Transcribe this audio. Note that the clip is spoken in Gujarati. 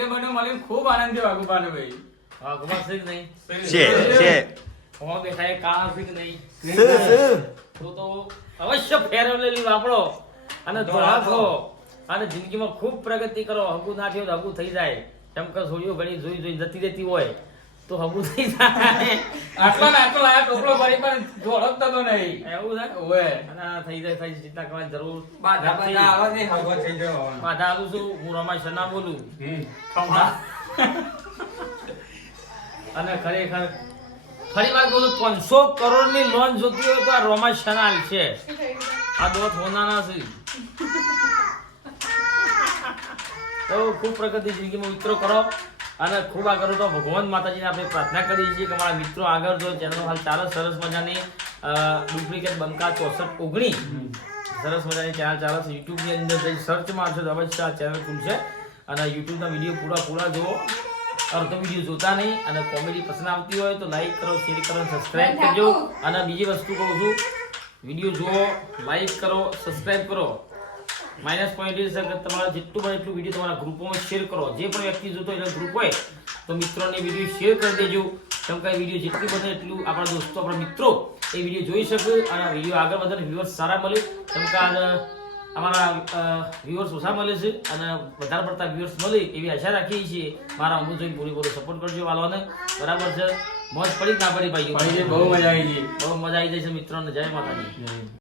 એટલે મને મળીને ખૂબ આનંદ થયો વાઘુબાનો ભાઈ. વાઘુબા છે કે નહીં? છે હો બેઠા એ કાળા છે કે નહીં? સ તો અવશ્ય ફેરવેલી વાપરો અને ધોળા થો અને જિંદગીમાં ખૂબ પ્રગતિ કરો. હગું ના થયું તો હગું થઈ જાય. કેમ કે છોડીઓ ઘણી જોઈ જતી રહેતી હોય તો હગું થઈ જાય. આટલો ને આટલો આ ટોપલો ભરી પણ ધોળકતો તો નહીં. એવું છે? ઓવે. અને થઈ જાય ચિંતા કરવાની જરૂર બાધા નથી. બાધા આવે ને હગો થઈ ગયો. બાધા આવું છું. હું રમેશ ના બોલું. અને ખરેખર ફરી વાર કહું 500 કરોડની લોન જોતી હોય તો આ રમેશ શનાલ છે. આ દોત હોનાના છે. તો ખૂબ પ્રગતિ જિંદગીમાં મિત્રો કરો અને ખૂબ આગળ તો ભગવાન માતાજીને આપણે પ્રાર્થના કરીએ છીએ કે અમારા મિત્રો આગળ જો ચેનલ હાલ ચાલે સરસ મજાની ડુપ્લિકેટ બંકા 6419 સરસ મજાની ચેનલ ચાલે છે. યુટ્યુબની અંદર જઈ સર્ચ મારશો તો અવશ્ય આ ચેનલ ખુલશે અને યુટ્યુબના વિડીયો પૂરા જુઓ. અડધો વિડીયો જોતા નહીં અને કોમેડી પસંદ આવતી હોય તો લાઈક કરો, શેર કરો, સબસ્ક્રાઇબ કરજો. અને બીજી વસ્તુ કહું છું, વિડીયો જુઓ, લાઈક કરો, સબસ્ક્રાઇબ કરો. માઇનસ પોઈન્ટ એ છે કે તમારા જેટલું બને એટલું વિડીયો તમારા ગ્રુપોમાં શેર કરો. જે પણ વ્યક્તિ જોતો એટલે ગ્રુપ હોય તો મિત્રોને વિડીયો શેર કરી દેજો. કેમ કે વિડીયો જેટલું બને એટલું આપણા દોસ્તો, આપણા મિત્રો એ વિડીયો જોઈ શકે અને વિડીયો આગળ વધે, વ્યુઅર્સ સારા મળે. કેમ કે અમારા વ્યુઅર્સ ઓછા મળે છે અને વધારે પડતા વ્યુઅર્સ મળે એવી આશા રાખીએ છીએ. મારા અમુ જોઈને પૂરેપૂરો સપોર્ટ કરજો વાલોને. બરાબર છે? મોજ પડી ના પડી ભાઈ? બહુ મજા આવી ગઈ. બહુ મજા આવી જાય છે મિત્રોને. જય માતાજી.